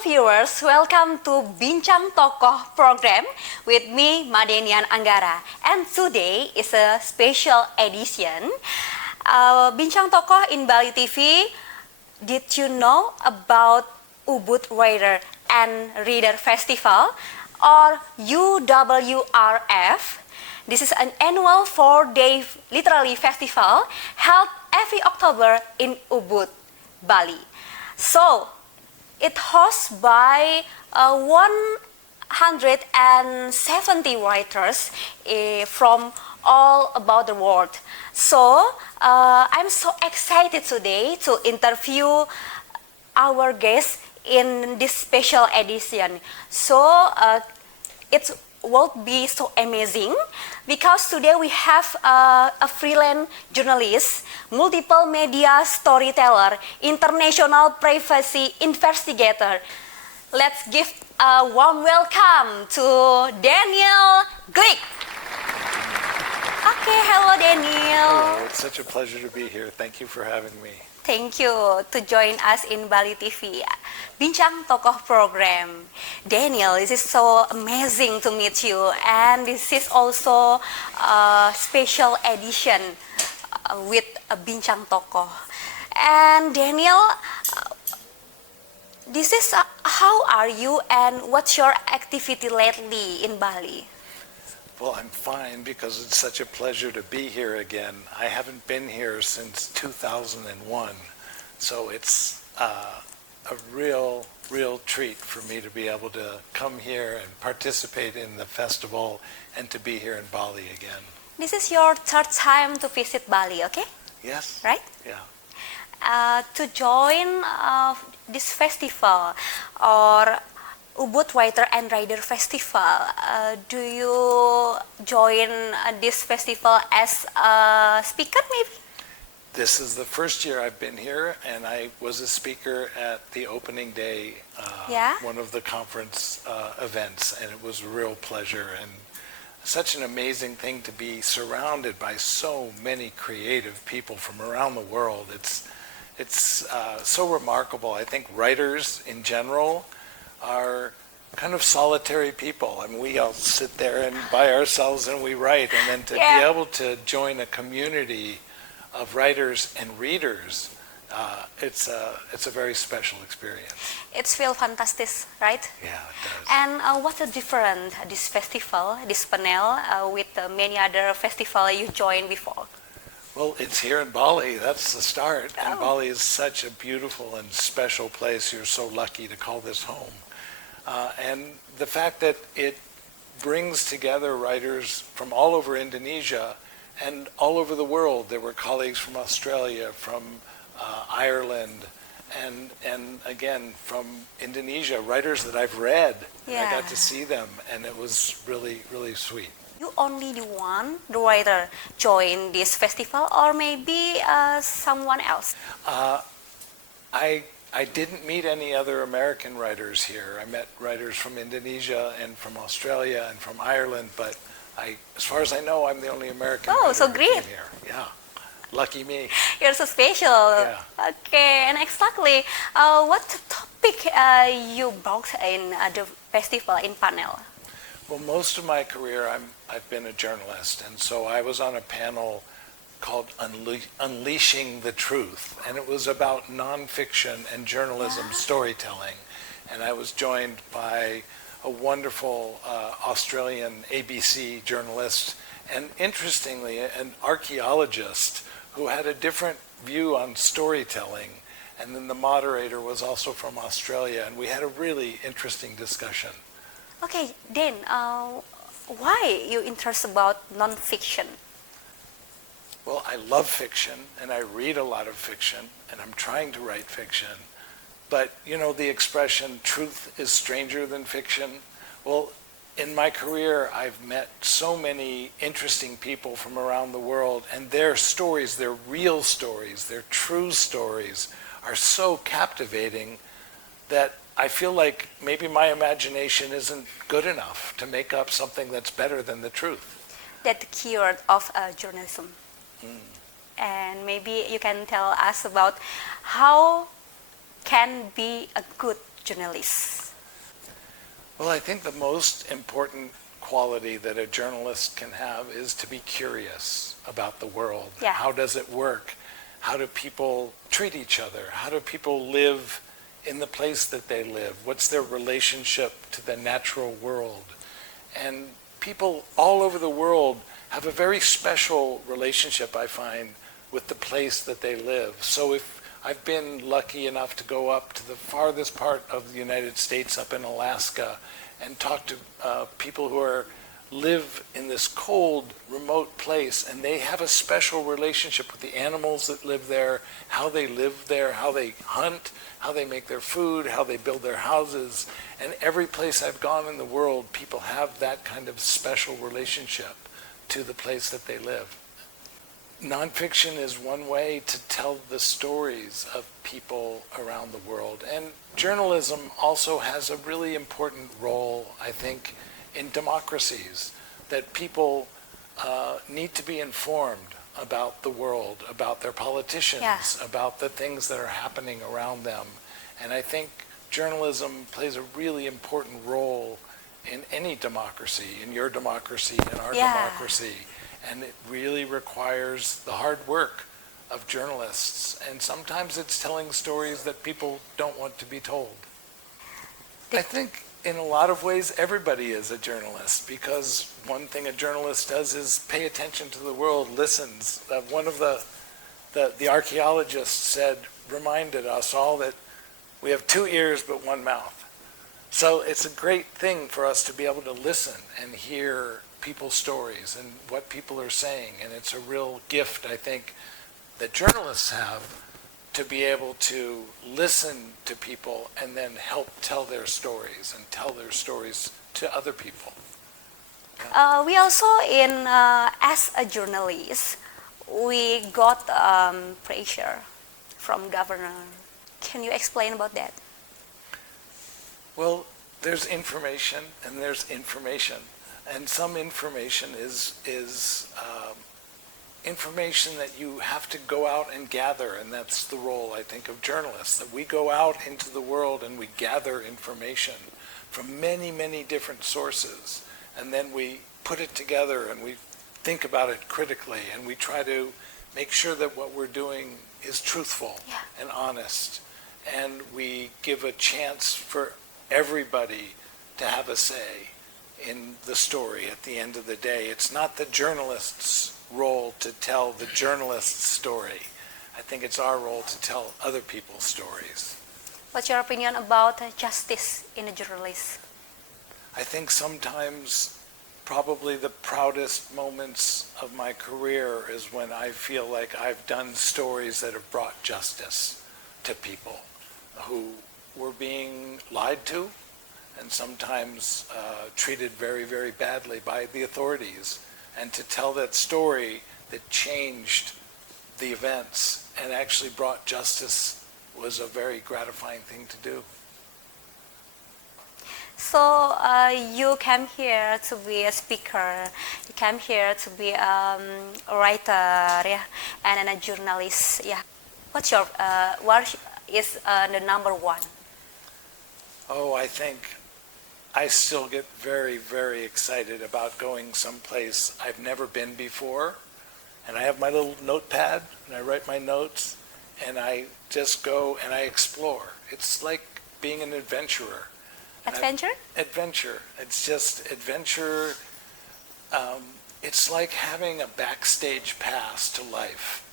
Hello viewers, welcome to Bincang Tokoh program with me Modalnya Anggara, and today is a special edition. Bincang Tokoh in Bali TV. Did you know about Ubud Writer and Reader Festival, or UWRF? This is an annual 4-day literary festival held every October in Ubud, Bali. So, it hosts by 170 writers from all about the world. So, I'm so excited today to interview our guests in this special edition. So, it will be so amazing because today we have a freelance journalist, multiple media storyteller, international privacy investigator. Let's give a warm welcome to Daniel Glick. Okay, hello Daniel. Hello, it's such a pleasure to be here. Thank you for having me. Thank you to join us in Bali TV, Bincang Tokoh program. Daniel, this is so amazing to meet you, and this is also a special edition with Bincang Tokoh. And Daniel, this is how are you and what's your activity lately in Bali? Well, I'm fine because it's such a pleasure to be here again. I haven't been here since 2001, so it's a real treat for me to be able to come here and participate in the festival and to be here in Bali again. This is your third time to visit Bali, okay? Yes. Right? Yeah. To join this festival or Ubud Writer and Reader Festival, do you join this festival as a speaker maybe? This is the first year I've been here, and I was a speaker at the opening day, one of the conference events, and it was a real pleasure and such an amazing thing to be surrounded by so many creative people from around the world. It's so remarkable. I think writers in general are kind of solitary people. I mean, we all sit there and by ourselves and we write, and then to be able to join a community of writers and readers, it's a very special experience. It feels fantastic, right? Yeah, it does. And what's the difference this festival, this panel, with many other festivals you joined before? Well, it's here in Bali. That's the start. And Bali is such a beautiful and special place. You're so lucky to call this home. And the fact that it brings together writers from all over Indonesia and all over the world. There were colleagues from Australia, from Ireland, and again from Indonesia, writers that I've read. Yeah. I got to see them, and it was really sweet. You only the one, the writer, join this festival, or maybe someone else? I didn't meet any other American writers here. I met writers from Indonesia and from Australia and from Ireland, but as far as I know, I'm the only American writer so who great. came here. Yeah, lucky me. You're so special. Yeah. Okay, and exactly, what topic you brought in the festival in panel? Well, most of my career, I've been a journalist, and so I was on a panel called Unleashing the Truth, and it was about nonfiction and journalism storytelling. And I was joined by a wonderful Australian ABC journalist, and interestingly, an archaeologist who had a different view on storytelling. And then the moderator was also from Australia, and we had a really interesting discussion. Okay, then why you interested about nonfiction? Well, I love fiction, and I read a lot of fiction, and I'm trying to write fiction. But, you know, the expression, truth is stranger than fiction. Well, in my career, I've met so many interesting people from around the world, and their stories, their real stories, their true stories, are so captivating that I feel like maybe my imagination isn't good enough to make up something that's better than the truth. That's the keyword of journalism. And maybe you can tell us about how can be a good journalist? Well, I think the most important quality that a journalist can have is to be curious about the world. Yeah. How does it work? How do people treat each other? How do people live in the place that they live? What's their relationship to the natural world? And people all over the world have a very special relationship, I find, with the place that they live. So if I've been lucky enough to go up to the farthest part of the United States, up in Alaska, and talk to people who live in this cold, remote place, and they have a special relationship with the animals that live there, how they live there, how they hunt, how they make their food, how they build their houses. And every place I've gone in the world, people have that kind of special relationship to the place that they live. Nonfiction is one way to tell the stories of people around the world. And journalism also has a really important role, I think, in democracies, that people need to be informed about the world, about their politicians, about the things that are happening around them. And I think journalism plays a really important role in any democracy, in your democracy, in our democracy. And it really requires the hard work of journalists. And sometimes it's telling stories that people don't want to be told. I think in a lot of ways everybody is a journalist, because one thing a journalist does is pay attention to the world, listens. One of the archaeologists reminded us all that we have 2 ears but 1 mouth. So it's a great thing for us to be able to listen and hear people's stories and what people are saying. And it's a real gift, I think, that journalists have, to be able to listen to people and then help tell their stories and tell their stories to other people. We also, as a journalist, we got pressure from governor. Can you explain about that? Well, there's information and there's information. And some information is information that you have to go out and gather, and that's the role, I think, of journalists, that we go out into the world and we gather information from many, many different sources, and then we put it together and we think about it critically, and we try to make sure that what we're doing is truthful and honest, and we give a chance for everybody to have a say in the story at the end of the day. It's not the journalist's role to tell the journalist's story. I think it's our role to tell other people's stories. What's your opinion about justice in a journalist? I think sometimes probably the proudest moments of my career is when I feel like I've done stories that have brought justice to people who were being lied to and sometimes treated very, very badly by the authorities. And to tell that story that changed the events and actually brought justice was a very gratifying thing to do. So you came here to be a speaker, you came here to be a writer, and a journalist. What's your, what is the number one? Oh, I think I still get very, very excited about going someplace I've never been before. And I have my little notepad, and I write my notes, and I just go and I explore. It's like being an adventurer. Adventure? Adventure. It's just adventure. It's like having a backstage pass to life.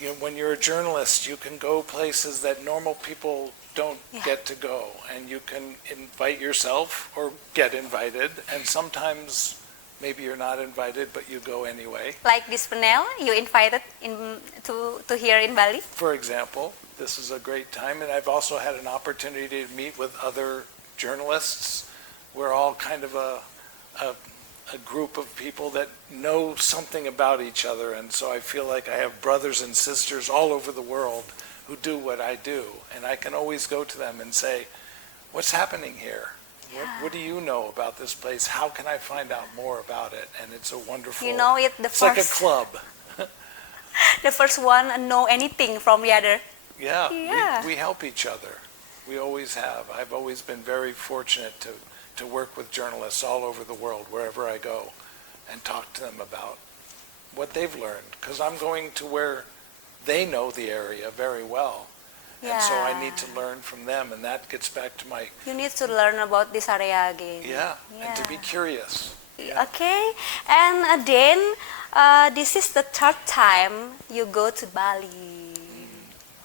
You know, when you're a journalist, you can go places that normal people don't get to go, and you can invite yourself or get invited, and sometimes maybe you're not invited, but you go anyway. Like this panel, you invited to here in Bali? For example, this is a great time, and I've also had an opportunity to meet with other journalists. We're all kind of a group of people that know something about each other, and so I feel like I have brothers and sisters all over the world who do what I do, and I can always go to them and say, what's happening here? What do you know about this place? How can I find out more about it? And it's a wonderful, you know, it's like a club. The first one know anything from the other. Yeah. We help each other. We always have. I've always been very fortunate to work with journalists all over the world, wherever I go, and talk to them about what they've learned. Because I'm going to where they know the area very well. And so I need to learn from them, and that gets back to my... You need to learn about this area again. Yeah, and to be curious. Yeah. Okay, and then this is the third time you go to Bali.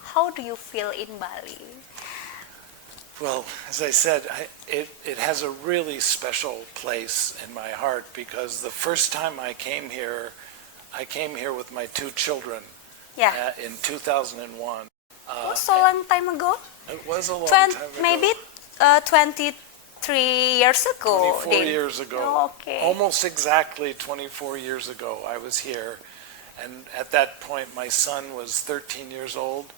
How do you feel in Bali? Well, as I said, it has a really special place in my heart because the first time I came here with my two children in 2001. So long time ago? It was a long time ago. Maybe 23 years ago. 24 years ago. Oh, okay. Almost exactly 24 years ago I was here. And at that point my son was 13 years old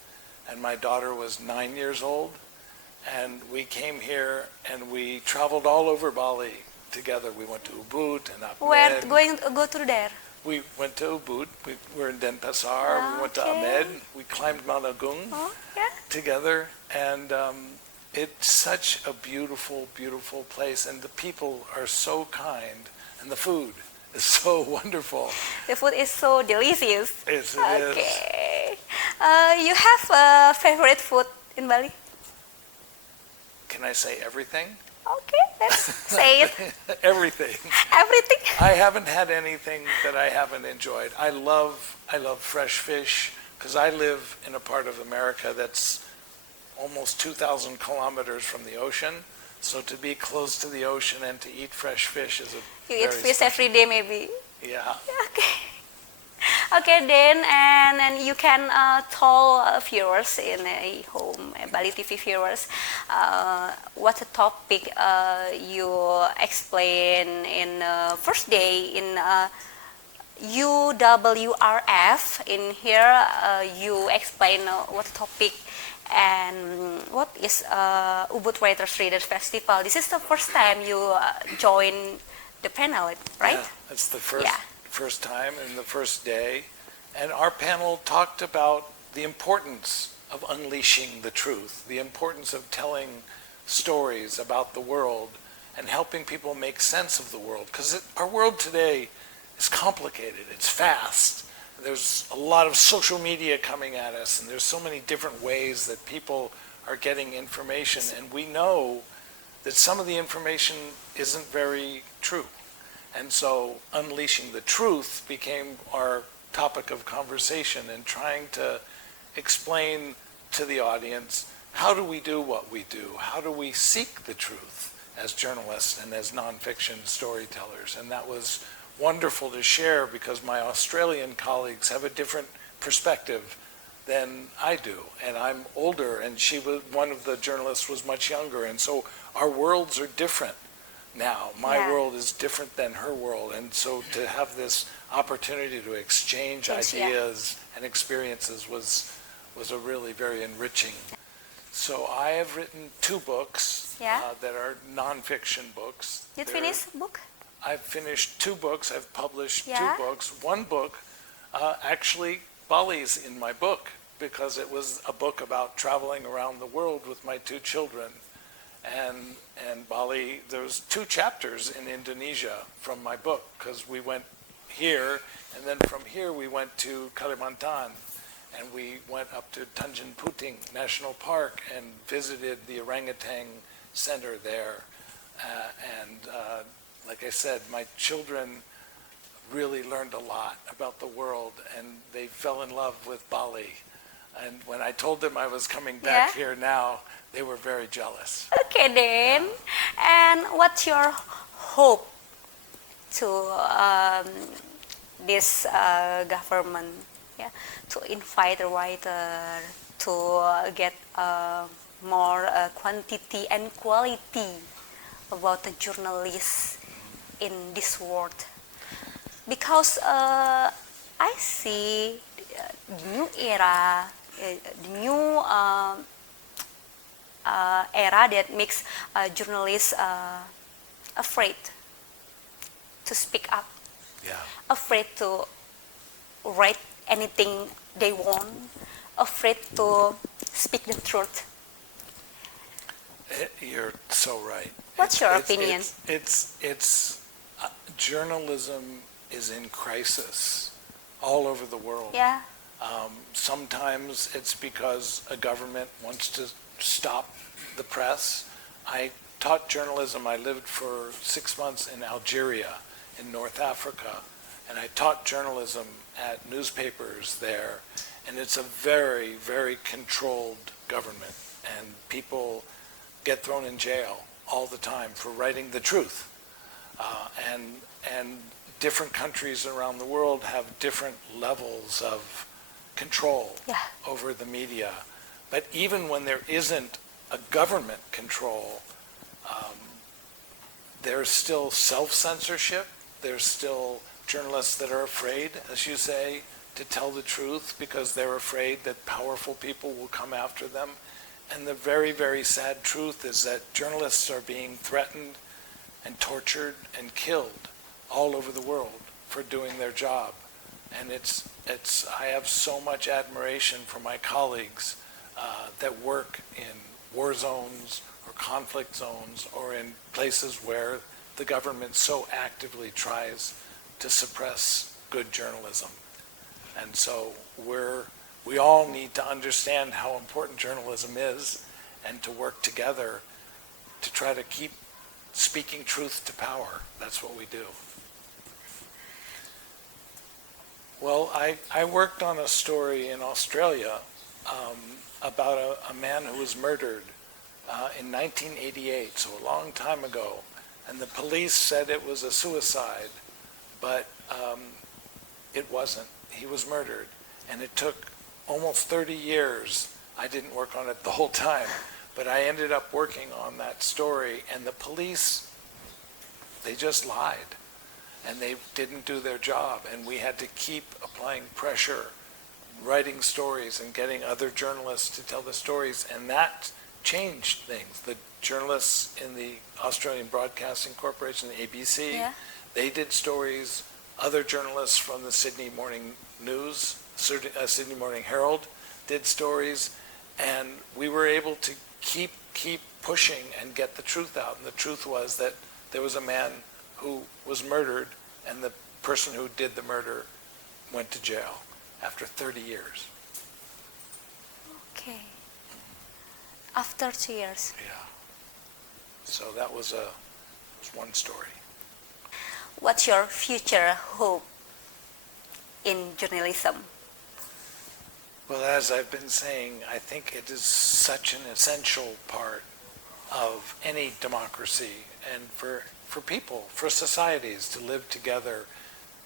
and my daughter was 9 years old. And we came here and we traveled all over Bali together. We went to Ubud and Ahmed. Where going to go to there? We went to Ubud. We were in Denpasar. We went to Ahmed. We climbed Mount Agung together. And it's such a beautiful, beautiful place. And the people are so kind. And the food is so wonderful. The food is so delicious. Yes, it is. Okay. You have a favorite food in Bali? Can I say everything? Okay, let's say it. Everything. Everything. I haven't had anything that I haven't enjoyed. I love fresh fish because I live in a part of America that's almost 2,000 kilometers from the ocean. So to be close to the ocean and to eat fresh fish is a You eat fish every day maybe? Yeah. Okay. Okay, then, and you can tell viewers in home, Bali TV viewers, what the topic you explain in first day in UWRF. In here, you explain what topic and what is Ubud Writers Readers Festival. This is the first time you join the panel, right? Yeah, that's the first time and the first day. And our panel talked about the importance of unleashing the truth, the importance of telling stories about the world and helping people make sense of the world. Because our world today is complicated, it's fast. There's a lot of social media coming at us, and there's so many different ways that people are getting information. And we know that some of the information isn't very true. And so unleashing the truth became our topic of conversation and trying to explain to the audience, how do we do what we do? How do we seek the truth as journalists and as nonfiction storytellers? And that was wonderful to share because my Australian colleagues have a different perspective than I do. And I'm older, and one of the journalists was much younger. And so our worlds are different now. My world is different than her world. And so to have this opportunity to exchange ideas and experiences was a really very enriching. So I have written 2 books that are nonfiction books. You finished book? I've finished 2 books. I've published 2 books. One book, actually, Bali's in my book because it was a book about traveling around the world with my 2 children. And Bali, there's 2 chapters in Indonesia from my book because we went here, and then from here we went to Kalimantan, and we went up to Tanjung Puting National Park and visited the orangutan center there. Like I said, my children really learned a lot about the world, and they fell in love with Bali. And when I told them I was coming back here now, they were very jealous. Okay then. And what's your hope to this government to invite a writer to get more quantity and quality about the journalists in this world? Because I see the new era, the new era that makes journalists afraid to speak up, afraid to write anything they want, afraid to speak the truth. You're so right. What's your opinion? Journalism is in crisis all over the world. Yeah. Sometimes it's because a government wants to stop the press. I taught journalism. I lived for 6 months in Algeria, in North Africa, and I taught journalism at newspapers there. And it's a very, very controlled government, and people get thrown in jail all the time for writing the truth. And different countries around the world have different levels of control over the media. But even when there isn't a government control, there's still self-censorship. There's still journalists that are afraid, as you say, to tell the truth because they're afraid that powerful people will come after them. And the very, very sad truth is that journalists are being threatened and tortured and killed all over the world for doing their job. And I have so much admiration for my colleagues that work in war zones or conflict zones or in places where the government so actively tries to suppress good journalism. And so we all need to understand how important journalism is and to work together to try to keep speaking truth to power. That's what we do. Well, I worked on a story in Australia about a man who was murdered in 1988, so a long time ago. And the police said it was a suicide, but it wasn't. He was murdered. And it took almost 30 years. I didn't work on it the whole time, but I ended up working on that story. And the police, they just lied. And they didn't do their job. And we had to keep applying pressure, writing stories and getting other journalists to tell the stories. And that changed things. The journalists in the Australian Broadcasting Corporation, the ABC, they did stories. Other journalists from the Sydney Morning News, Sydney Morning Herald, did stories. And we were able to keep pushing and get the truth out. And the truth was that there was a man who was murdered, and the person who did the murder went to jail after 30 years. Okay. After 2 years. Yeah. So that was one story. What's your future hope in journalism? Well, as I've been saying, I think it is such an essential part of any democracy and for people, for societies to live together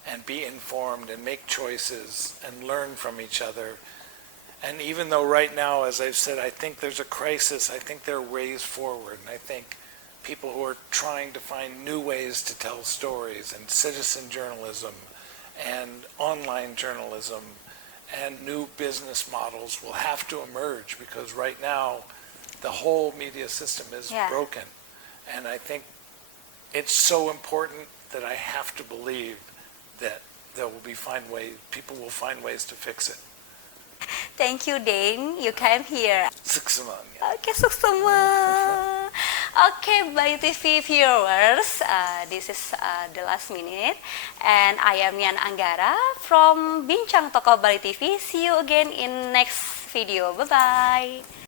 and be informed and make choices and learn from each other. And even though right now, as I've said, I think there's a crisis, I think there are ways forward. And I think people who are trying to find new ways to tell stories, and citizen journalism and online journalism and new business models will have to emerge, because right now the whole media system is broken. And I think it's so important that I have to believe that people will find ways to fix it. Thank you, Dane. You came here. Suksamang. Okay, suksamang. Okay, Bali TV viewers, this is the last minute, and I am Yan Anggara from Bincang Tokoh Bali TV. See you again in next video. Bye-bye.